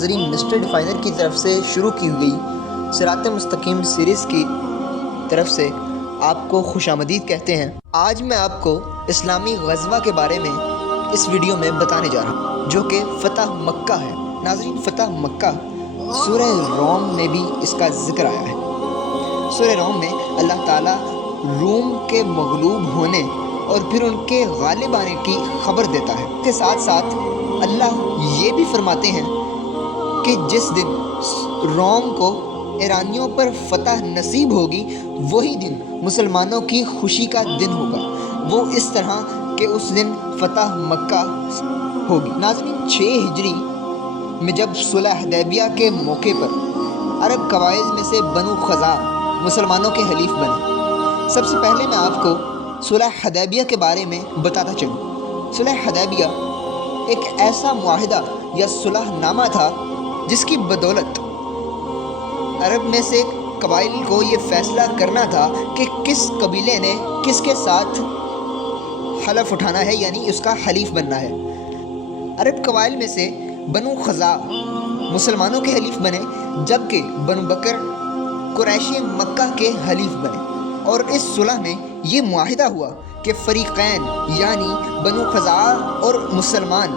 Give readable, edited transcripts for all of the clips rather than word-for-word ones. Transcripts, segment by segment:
ناظرین، مسٹر ڈیفائنر کی طرف سے شروع کی ہوئی صراط مستقیم سیریز کی طرف سے آپ کو خوش آمدید کہتے ہیں۔ آج میں آپ کو اسلامی غزوہ کے بارے میں اس ویڈیو میں بتانے جا رہا ہوں، جو کہ فتح مکہ ہے۔ ناظرین، فتح مکہ سورہ روم میں بھی اس کا ذکر آیا ہے۔ سورہ روم میں اللہ تعالیٰ روم کے مغلوب ہونے اور پھر ان کے غالب آنے کی خبر دیتا ہے۔ اس کے ساتھ ساتھ اللہ یہ بھی فرماتے ہیں کہ جس دن روم کو ایرانیوں پر فتح نصیب ہوگی، وہی دن مسلمانوں کی خوشی کا دن ہوگا۔ وہ اس طرح کہ اس دن فتح مکہ ہوگی۔ ناظرین، 6 ہجری میں جب صلح حدیبیہ کے موقع پر عرب قبائل میں سے بنو خزاع مسلمانوں کے حلیف بنے۔ سب سے پہلے میں آپ کو صلح حدیبیہ کے بارے میں بتاتا چلوں۔ صلح حدیبیہ ایک ایسا معاہدہ یا صلح نامہ تھا جس کی بدولت عرب میں سے قبائل کو یہ فیصلہ کرنا تھا کہ کس قبیلے نے کس کے ساتھ حلف اٹھانا ہے، یعنی اس کا حلیف بننا ہے۔ عرب قبائل میں سے بنو خزاع مسلمانوں کے حلیف بنے، جبکہ بنو بکر قریشی مکہ کے حلیف بنے، اور اس صلح میں یہ معاہدہ ہوا کہ فریقین یعنی بنو خزاع اور مسلمان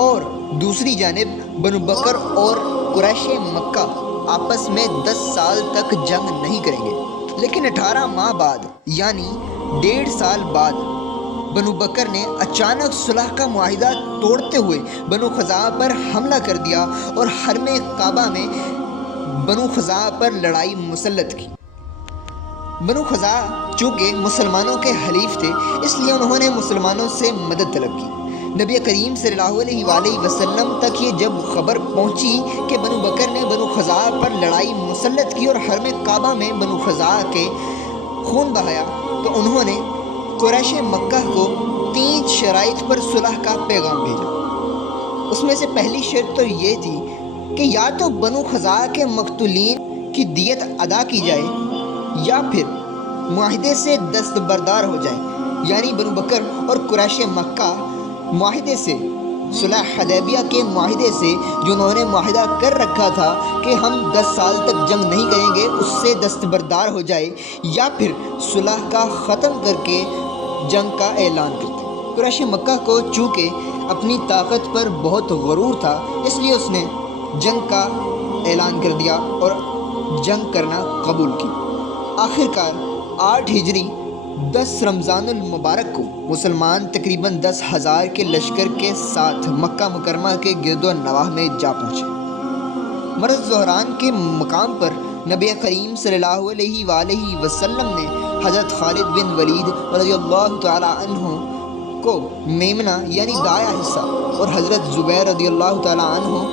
اور دوسری جانب بنو بکر اور قریشی مکہ آپس میں 10 سال تک جنگ نہیں کریں گے۔ لیکن 18 ماہ بعد یعنی 1.5 سال بعد بنو بکر نے اچانک صلح کا معاہدہ توڑتے ہوئے بنو خزاع پر حملہ کر دیا اور حرم کعبہ میں بنو خزاع پر لڑائی مسلط کی۔ بنو خزاع چونکہ مسلمانوں کے حلیف تھے، اس لیے انہوں نے مسلمانوں سے مدد طلب کی۔ نبی کریم صلی اللہ علیہ وآلہ وسلم تک یہ جب خبر پہنچی کہ بنو بکر نے بنو خزاع پر لڑائی مسلط کی اور حرم کعبہ میں بنو خزاع کے خون بہایا، تو انہوں نے قریش مکہ کو 3 شرائط پر صلح کا پیغام بھیجا۔ اس میں سے پہلی شرط تو یہ تھی کہ یا تو بنو خزاع کے مقتولین کی دیت ادا کی جائے یا پھر معاہدے سے دستبردار ہو جائیں، یعنی بنو بکر اور قریش مکہ معاہدے سے، صلح حدیبیہ کے معاہدے سے جو انہوں نے معاہدہ کر رکھا تھا کہ ہم 10 سال تک جنگ نہیں کریں گے، اس سے دستبردار ہو جائے، یا پھر صلح کا ختم کر کے جنگ کا اعلان کرتے۔ قریش مکہ کو چونکہ اپنی طاقت پر بہت غرور تھا، اس لیے اس نے جنگ کا اعلان کر دیا اور جنگ کرنا قبول کی۔ آخرکار 8 ہجری 10 رمضان المبارک کو مسلمان تقریباً 10,000 کے لشکر کے ساتھ مکہ مکرمہ کے گرد و نواح میں جا پہنچے۔ مرز ظہران کے مقام پر نبی کریم صلی اللہ علیہ وآلہ وسلم نے حضرت خالد بن ولید رضی اللہ تعالیٰ عنہ کو میمنہ یعنی دایاں حصہ اور حضرت زبیر رضی اللہ تعالیٰ عنہ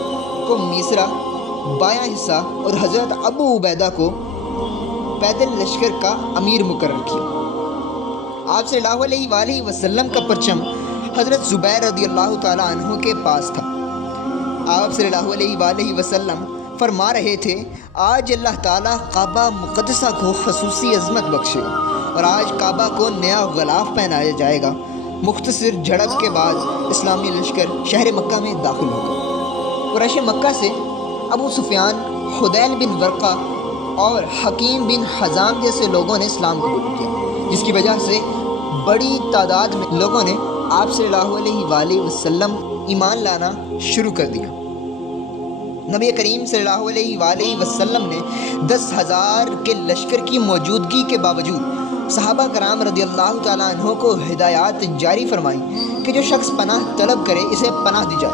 کو میسرہ بایاں حصہ اور حضرت ابو عبیدہ کو پیدل لشکر کا امیر مقرر کیا۔ آپ صلی اللہ علیہ وآلہ وسلم کا پرچم حضرت زبیر رضی اللہ تعالیٰ عنہ کے پاس تھا۔ آپ صلی اللہ علیہ وآلہ وسلم فرما رہے تھے، آج اللہ تعالیٰ کعبہ مقدسہ کو خصوصی عظمت بخشے گا اور آج کعبہ کو نیا غلاف پہنایا جائے گا۔ مختصر جھڑپ کے بعد اسلامی لشکر شہر مکہ میں داخل ہوگا۔ قریش مکہ سے ابو سفیان، حدیل بن ورقہ اور حکیم بن حزام جیسے لوگوں نے اسلام قبول کیا، جس کی وجہ سے بڑی تعداد میں لوگوں نے آپ صلی اللہ علیہ وآلہ وسلم ایمان لانا شروع کر دیا۔ نبی کریم صلی اللہ علیہ وآلہ وسلم نے 10,000 کے لشکر کی موجودگی کے باوجود صحابہ کرام رضی اللہ تعالیٰ عنہ کو ہدایات جاری فرمائیں کہ جو شخص پناہ طلب کرے اسے پناہ دی جائے،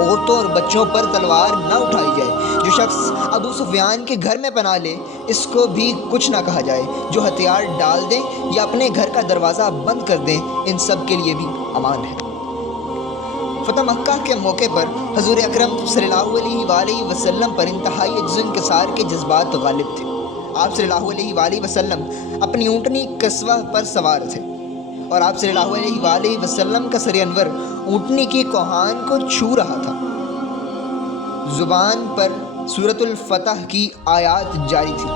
عورتوں اور بچوں پر تلوار نہ اٹھائی جائے، جو شخص ابو سفیان کے گھر میں پناہ لے اس کو بھی کچھ نہ کہا جائے، جو ہتھیار ڈال دیں یا اپنے گھر کا دروازہ بند کر دیں، ان سب کے لیے بھی امان ہے۔ فتح مکہ کے موقع پر حضور اکرم صلی اللہ علیہ وآلہ وسلم پر انتہائی عجز و انکسار کے جذبات غالب تھے۔ آپ صلی اللہ علیہ وآلہ وسلم اپنی اونٹنی قصوہ پر سوار تھے اور آپ صلی اللہ علیہ وآلہ وسلم کا سر انور اونٹنی کی کوہان کو چھو رہا تھا۔ زبان پر سورۃ الفتح کی آیات جاری تھی۔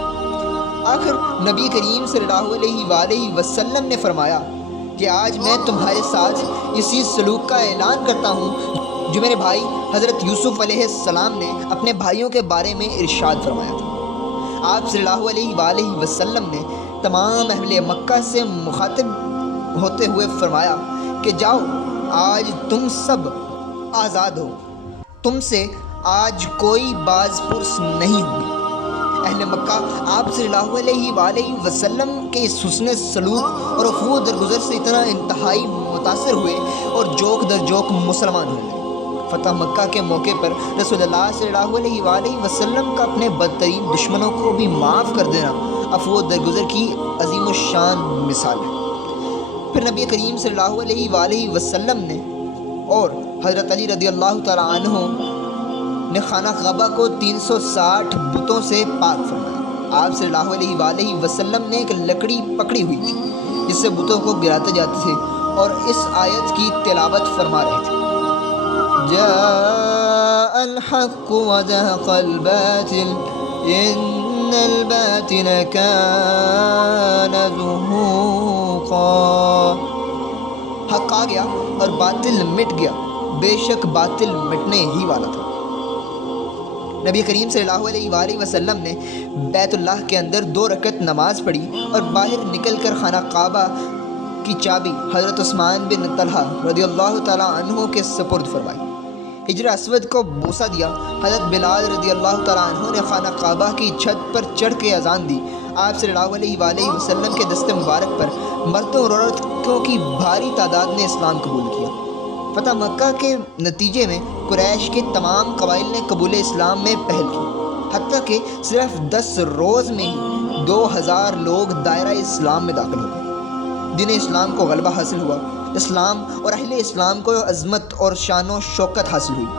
آخر نبی کریم صلی اللہ علیہ وآلہ وسلم نے فرمایا کہ آج میں تمہارے ساتھ اسی سلوک کا اعلان کرتا ہوں جو میرے بھائی حضرت یوسف علیہ السلام نے اپنے بھائیوں کے بارے میں ارشاد فرمایا تھا۔ آپ صلی اللہ علیہ وآلہ وسلم نے تمام اہل مکہ سے مخاطب ہوتے ہوئے فرمایا کہ جاؤ، آج تم سب آزاد ہو، تم سے آج کوئی باز پرس نہیں ہوگی۔ اہل مکہ آپ صلی اللہ علیہ وآلہ وسلم کے اس حسن سلوک اور عفو درگزر سے اتنا انتہائی متاثر ہوئے اور جوک در جوک مسلمان ہونے لگے۔ فتح مکہ کے موقع پر رسول اللہ صلی اللہ علیہ وآلہ وسلم کا اپنے بدترین دشمنوں کو بھی معاف کر دینا عفو درگزر کی عظیم الشان مثال ہے۔ پھر نبی کریم صلی اللہ علیہ وآلہ وسلم نے اور حضرت علی رضی اللہ تعالیٰ عنہ نے خانہ کعبہ کو 360 بتوں سے پاک فرمایا۔ آپ صلی اللہ علیہ وآلہ وسلم نے ایک لکڑی پکڑی ہوئی تھی جس سے بتوں کو گراتے جاتے تھے اور اس آیت کی تلاوت فرما رہے تھے، جاء الحق وزهق الباطل ان الباطل كان زهوقا۔ حق آ گیا اور باطل مٹ گیا، بے شک باطل مٹنے ہی والا تھا۔ نبی کریم صلی اللہ علیہ وآلہ وسلم نے بیت اللہ کے اندر 2 رکعت نماز پڑھی اور باہر نکل کر خانہ کعبہ کی چابی حضرت عثمان بن طلحہ رضی اللہ تعالیٰ عنہ کے سپرد فرمائی۔ حجر اسود کو بوسہ دیا۔ حضرت بلال رضی اللہ تعالیٰ عنہ نے خانہ کعبہ کی چھت پر چڑھ کے اذان دی۔ آپ صلی اللہ علیہ وآلہ وسلم کے دست مبارک پر مردوں اور عورتوں کی بھاری تعداد نے اسلام قبول کیا۔ فتح مکہ کے نتیجے میں قریش کے تمام قبائل نے قبول اسلام میں پہل کی، حتیٰ کہ صرف 10 روز میں ہی 2000 لوگ دائرہ اسلام میں داخل ہو گئے۔ دین اسلام کو غلبہ حاصل ہوا، اسلام اور اہل اسلام کو عظمت اور شان و شوکت حاصل ہوئی،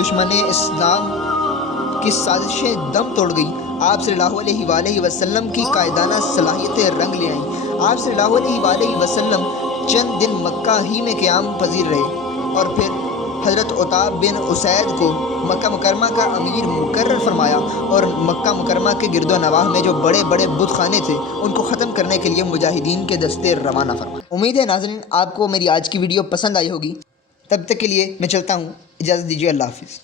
دشمن اسلام کی سازشیں دم توڑ گئیں۔ آپ صلی اللہ علیہ وآلہ وسلم کی قائدانہ صلاحیتیں رنگ لے آئیں۔ آپ صلی اللہ علیہ وآلہ وسلم چند دن مکہ ہی میں قیام پذیر رہے اور پھر حضرت عتاب بن اسید کو مکہ مکرمہ کا امیر مقرر فرمایا اور مکہ مکرمہ کے گرد و نواح میں جو بڑے بڑے بت خانے تھے ان کو ختم کرنے کے لیے مجاہدین کے دستے روانہ فرمائے۔ امید ہے ناظرین آپ کو میری آج کی ویڈیو پسند آئی ہوگی۔ تب تک کے لیے میں چلتا ہوں، اجازت دیجیے، اللہ حافظ۔